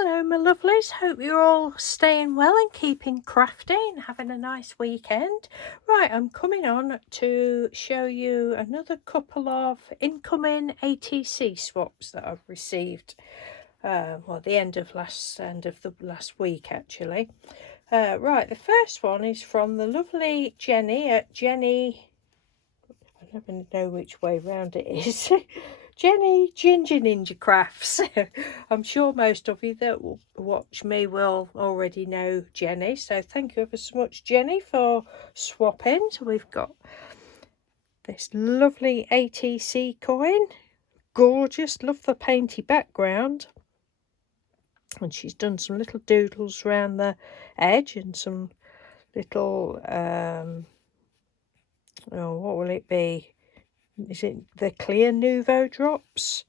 Hello my lovelies, hope you're all staying well and keeping crafty and having a nice weekend. Right, I'm coming on to show you another couple of incoming ATC swaps that I've received. Well, the end of the last week actually. Right, the first one is from the lovely Jenny at Jenny. I never know which way round it is. Jenny Ginger Ninja Crafts. I'm sure most of you that will watch me will already know Jenny. So thank you ever so much, Jenny, for swapping. So we've got this lovely ATC coin. Gorgeous. Love the painty background. And she's done some little doodles around the edge and some little, oh, what will it be? Is it the clear Nouveau drops?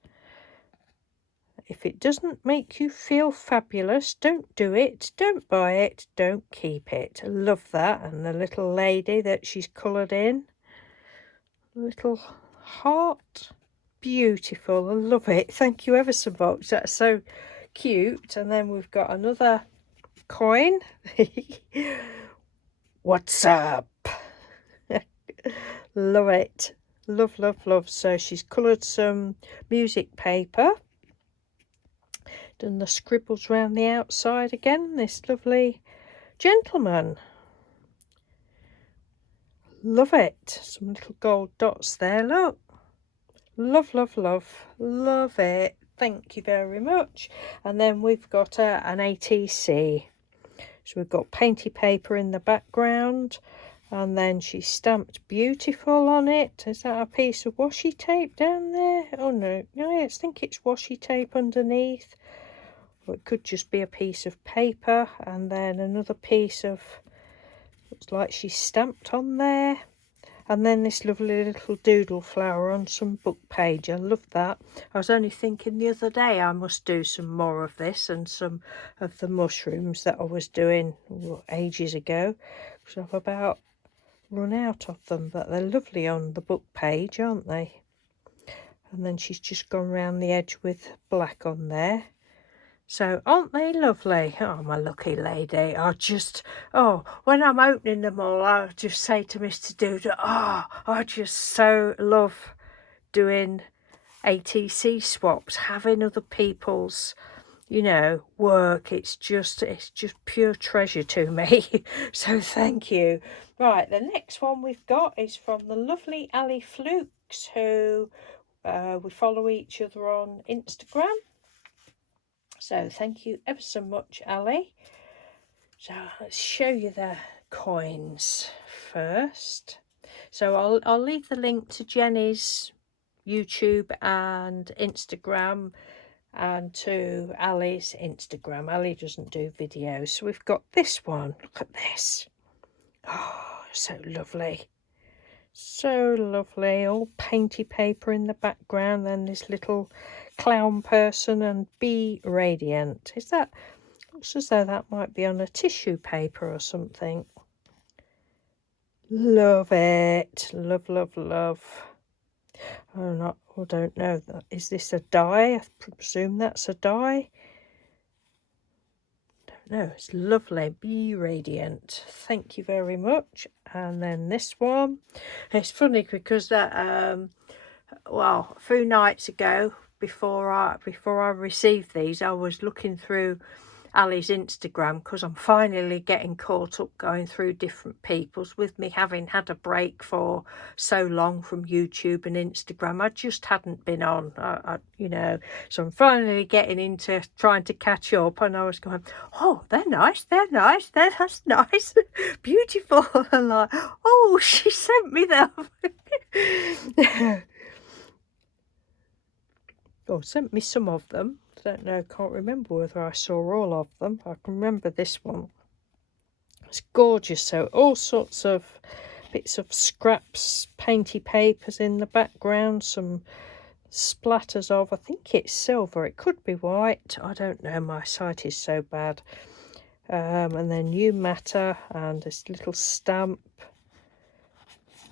If it doesn't make you feel fabulous, don't do it, don't buy it, don't keep it. I love that. And the little lady that she's coloured in. Little heart. Beautiful. I love it. Thank you ever so much. That's so cute. And then we've got another coin. What's up? Love it. Love, love, love. So she's coloured some music paper. Done the scribbles round the outside again. This lovely gentleman. Love it. Some little gold dots there, look. Love, love, love. Love it. Thank you very much. And then we've got an ATC. So we've got painty paper in the background. And then she's stamped beautiful on it. Is that a piece of washi tape down there? Oh no, I think it's washi tape underneath. Or it could just be a piece of paper. And then another piece of, looks like she's stamped on there. And then this lovely little doodle flower on some book page. I love that. I was only thinking the other day I must do some more of this and some of the mushrooms that I was doing ages ago. Because I've about run out of them, but they're lovely on the book page, aren't they? And then she's just gone round the edge with black on there. So aren't they lovely? Oh, my lucky lady. When I'm opening them all, I'll just say to Mr. Doodle, I just so love doing ATC swaps, having other people's, work. It's just pure treasure to me. So thank you. Right, the next one we've got is from the lovely Ali Flukes, who we follow each other on Instagram. So thank you ever so much, Ali. So let's show you the coins first. So I'll leave the link to Jenny's YouTube and Instagram and to Ali's Instagram. Ali doesn't do videos. So we've got this one. Look at this. Oh, so lovely. So lovely. All painty paper in the background. Then this little clown person and Be Radiant. Looks as though that might be on a tissue paper or something. Love it. Love, love, love. I don't know. Is this a die? I presume that's a die. Don't know. It's lovely. Be Radiant. Thank you very much. And then this one. It's funny because that a few nights ago, before I received these, I was looking through Ali's Instagram because I'm finally getting caught up going through different people's, with me having had a break for so long from YouTube and Instagram. I just hadn't been on, so I'm finally getting into trying to catch up, and I was going, oh, they're nice, that's nice, beautiful. And like, oh, she sent me them. Oh, sent me some of them. I don't know, can't remember whether I saw all of them. I can remember this one. It's gorgeous. So all sorts of bits of scraps, painty papers in the background, some splatters of, I think it's silver, it could be white, I don't know, my sight is so bad. And then new matter and this little stamp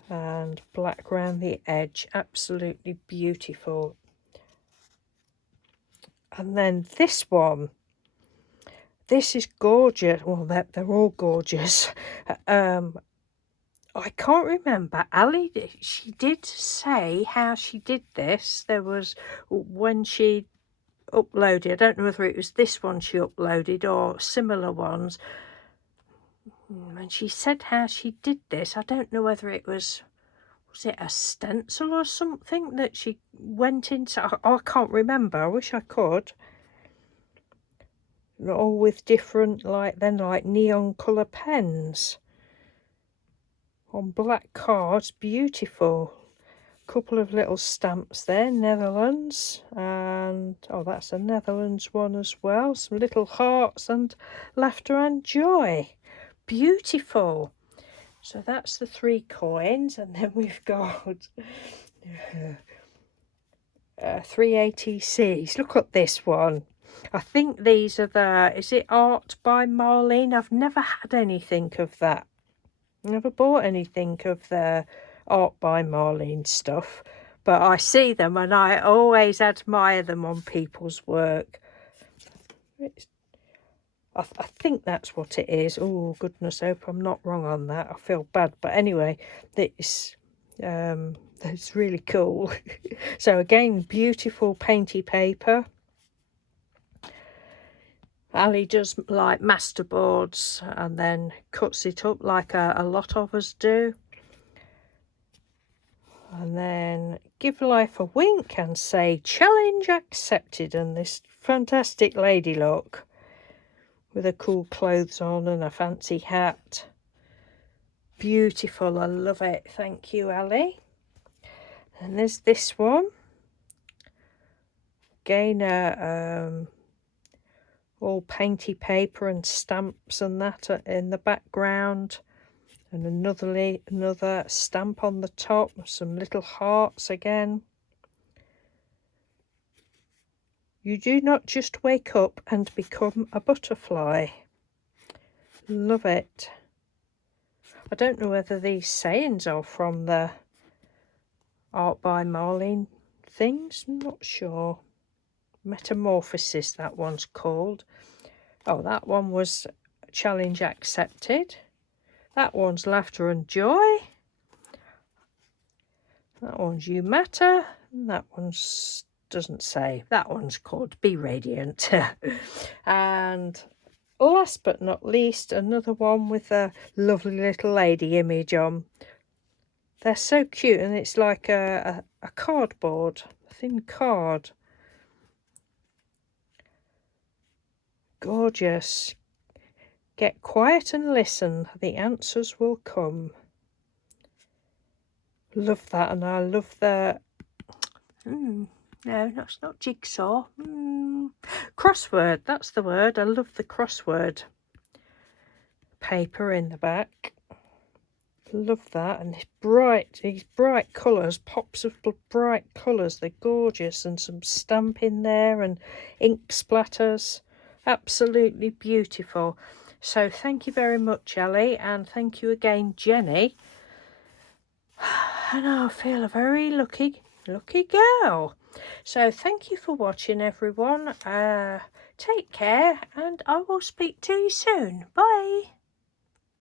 and black around the edge. Absolutely beautiful. And then this one, This is gorgeous. Well, they're all gorgeous. I can't remember. Ali, she did say how she did this. There was when she uploaded, I don't know whether it was this one she uploaded or similar ones, and she said how she did this. I don't know whether it was it a stencil or something that she went into. I can't remember. I wish I could. All with different like neon colour pens on black cards. Beautiful. Couple of little stamps there, Netherlands, and oh, that's a Netherlands one as well. Some little hearts and laughter and joy. Beautiful. So that's the 3 coins, and then we've got 3 ATCs. Look at this one. I think these are is it Art by Marlene? I've never had anything of that. Never bought anything of the Art by Marlene stuff, but I see them and I always admire them on people's work. I think that's what it is. Oh goodness, I hope I'm not wrong on that. I feel bad, but anyway, this it's really cool. So again, beautiful painty paper. Ali does like masterboards and then cuts it up like a lot of us do. And then give life a wink and say challenge accepted. And this fantastic lady look with her cool clothes on and a fancy hat. Beautiful, I love it. Thank you, Ali. And there's this one. Again, all painty paper and stamps and that in the background. And another stamp on the top, some little hearts again. You do not just wake up and become a butterfly. Love it. I don't know whether these sayings are from the Art by Marlene things. I'm not sure. Metamorphosis, that one's called. Oh, that one was challenge accepted. That one's laughter and joy. That one's you matter. And that one's doesn't say. That one's called Be Radiant. And last but not least, another one with a lovely little lady image on. They're so cute, and it's like a cardboard, a thin card. Gorgeous. Get quiet and listen. The answers will come. Love that, and I love the... No, that's not jigsaw. Crossword, that's the word. I love the crossword paper in the back. Love that, and these bright colours, pops of bright colours. They're gorgeous, and some stamp in there and ink splatters. Absolutely beautiful. So thank you very much, Ellie, and thank you again, Jenny. And I feel a very lucky girl. So thank you for watching, everyone. Take care, and I will speak to you soon. Bye.